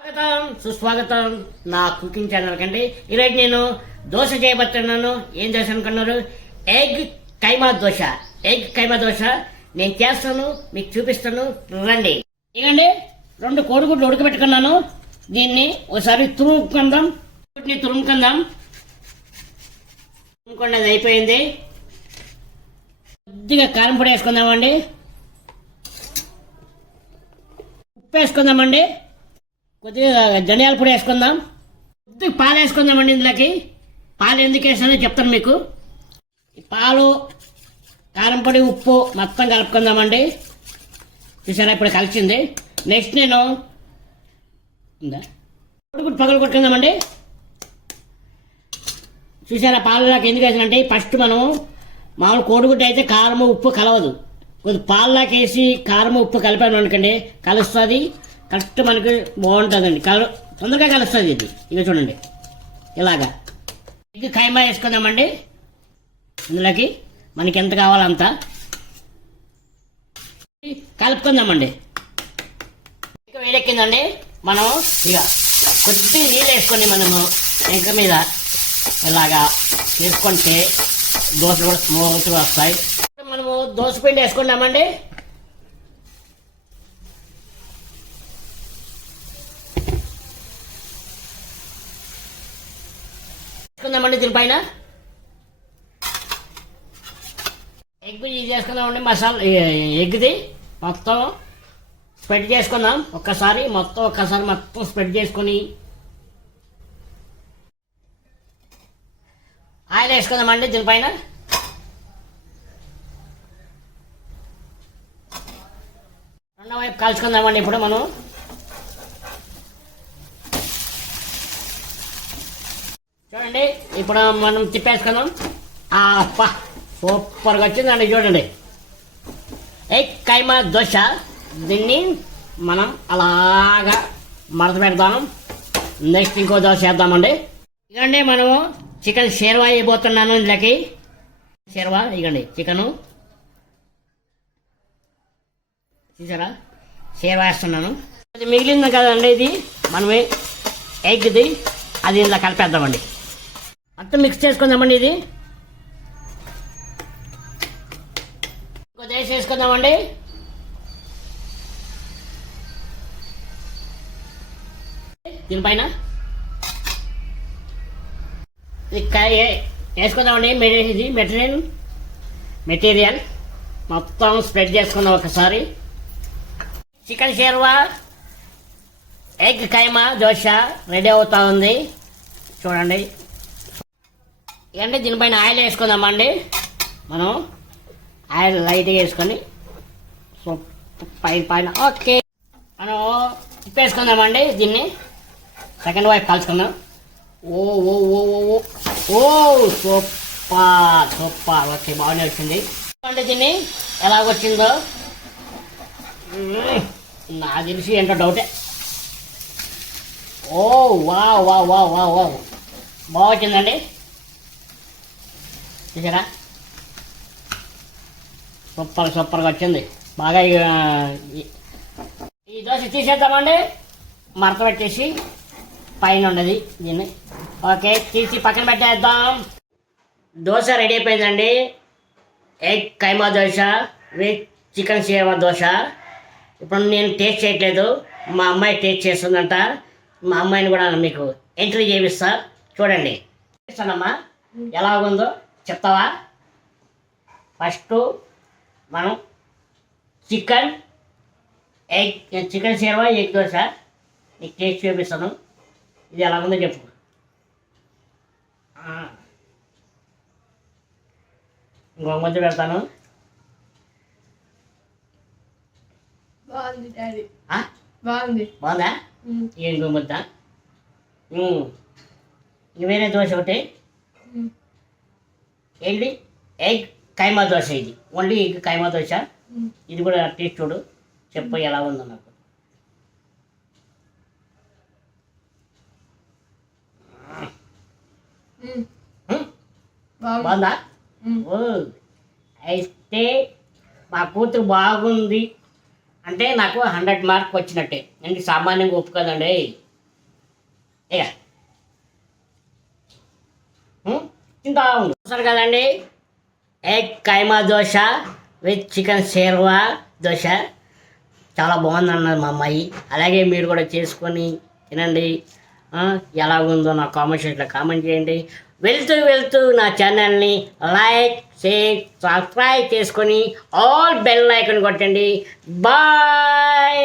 స్వాగతం సుస్వాగతం నా కుకింగ్ ఛానల్ కండి. ఈరోజు నేను దోశ చేయబోతున్నాను. ఏం దోశ అనుకున్నారు? ఎగ్ కైమా దోశ. ఎగ్ కైమా దోశ నేను చేస్తాను, మీకు చూపిస్తాను, రండి. ఇదండి 2 కోడిగుడ్లు ఉడకబెట్టుకున్నాను. దీన్ని ఒకసారి తురుముకుందాం. తురుముకున్నది అయిపోయింది. కొద్దిగా కారం పొడి వేసుకుందామండి, ఉప్పు వేసుకుందామండి, కొద్దిగా ధనియాల పొడి వేసుకుందాం, కొద్దిగా పాలు వేసుకుందామండి. ఇందులోకి పాలు ఎందుకు వేసానో చెప్తాను మీకు. పాలు, కారం పొడి, ఉప్పు మొత్తం కలుపుకుందామండి. చూసారా ఇప్పుడు కలిసింది. నెక్స్ట్ నేను కోడిగుడ్డు పగలు కొట్టుకుందామండి. చూసారా పాలలోకి ఎందుకు వేసానంటే ఫస్ట్ మనం మామూలు కోడిగుడ్డు అయితే కారము ఉప్పు కలవదు. కొద్ది పాలలోకి వేసి కారము ఉప్పు కలిపాను అనుకోండి, కలుస్తుంది. కరెక్ట్ మనకి బాగుంటుందండి, తొందరగా కలుస్తుంది ఇది. ఇక చూడండి ఇలాగా. ఎగ్ కైమా వేసుకుందామండి. ఇందులోకి మనకి ఎంత కావాలో అంత కలుపుకుందామండి. ఇక వేడెక్కిందండి. మనం ఇక కొద్దిగా నీళ్ళు వేసుకొని మనము ఇంక మీద ఇలాగా వేసుకుంటే దోశలు కూడా స్మూత్గా వస్తాయి. మనము దోశ పిండి వేసుకున్నామండి. వేసుకుందామండి. దీనిపైన ఎగ్ ఇది చేసుకుందామండి. మసాలా ఎగ్ది మొత్తం స్ప్రెడ్ చేసుకుందాం. ఒక్కసారి మొత్తం స్ప్రెడ్ చేసుకొని ఆయిల్ వేసుకుందామండి. దీనిపైన రెండో వైపు కాల్చుకుందామండి. ఇప్పుడు మనం చూడండి, ఇప్పుడు మనం తిప్పేసుకుందాం. సూపర్గా వచ్చిందండి. చూడండి ఎగ్ కైమా దోశ. దీన్ని మనం అలాగా మడత పెడతాం. నెక్స్ట్ ఇంకో దోశ వేద్దామండి. ఇదండి మనము చికెన్ షేర్వా వేయబోతున్నాను. ఇందులోకి షేర్వా ఇగండి చికెను చూసారా, షేర్వా వేస్తున్నాను. అది మిగిలింది కదండి, ఇది మనమే ఎగ్ది అది ఇలా కలిపేద్దామండి. మొత్తం మిక్స్ చేసుకుందామండి. ఇది ఇంకో దోశ వేసుకుందామండి. దీనిపైన వేసుకుందామండి. ఇది మెటీరియల్ మొత్తం స్ప్రెడ్ చేసుకుందాం ఒకసారి. Chicken sherwa egg keema dosa ready అవుతా ఉంది. చూడండి ఇదండి. దీనిపైన ఆయిల్ వేసుకుందామండి. మనం ఆయిల్ లైట్గా వేసుకొని పైన ఓకే మనం తిప్పేసుకుందామండి. దీన్ని సెకండ్ వైపు కాల్చుకుందాం. ఓ ఓ ఓ ఓ ఓ సూపర్ ఓకే, బాగానే వచ్చింది. అంటే దీన్ని ఎలాగొచ్చిందో నాకు తెలిసి ఏంటో డౌటే. ఓ వా వా వా వా వా బాగా వచ్చిందండి. చూసారా సూపర్గా వచ్చింది. బాగా ఈ దోశ తీసేద్దామండి. మడత పెట్టేసి పైన ఉండదు దీన్ని. ఓకే, తీసి పక్కన పెట్టేద్దాం. దోశ రెడీ అయిపోయిందండి. Egg keema dosa with chicken sherva dosa. ఇప్పుడు నేను టేస్ట్ చేయట్లేదు, మా అమ్మాయి టేస్ట్ చేస్తుందంట. మా అమ్మాయిని కూడా మీకు ఎంట్రీ చేపిస్తా. చూడండి చేస్తానమ్మా, ఎలా ఉందో చెప్తావా? ఫస్ట్ మనం చికెన్ షేర్వా ఎగ్ దోశ నీకు టేస్ట్ చూపిస్తాను. ఇది ఎలా ఉందో చెప్పు. ఇంకొక ముద్ద పెడతాను. బాగుందా? ఇంకో ముద్ద. ఇంక వేరే దోశ ఒకటి ఏంటి ఎగ్ కైమా దోశ. ఇది ఓన్లీ ఎగ్ కైమా దోశ. ఇది కూడా టేస్ట్ చూడు, చెప్పు ఎలా ఉందో నాకు. బాగుందా? ఓ అయితే మా కూతురు బాగుంది అంటే నాకు 100 మార్క్ వచ్చినట్టే. అంటే సామాన్యంగా ఒప్పుకోదండి. ఇక తింటా ఉండు. చూస్తారు కదండి, egg keema dosa with chicken sherva dosa. చాలా బాగుంది అన్నది మా అమ్మాయి. అలాగే మీరు కూడా చేసుకొని తినండి. ఎలా ఉందో నా కామెంట్ సెక్షన్లో కామెంట్ చేయండి. వెళ్తూ నా ఛానల్ని లైక్, షేర్, సబ్స్క్రైబ్ చేసుకొని ఆల్ బెల్ ఐకాన్ కొట్టండి. బాయ్.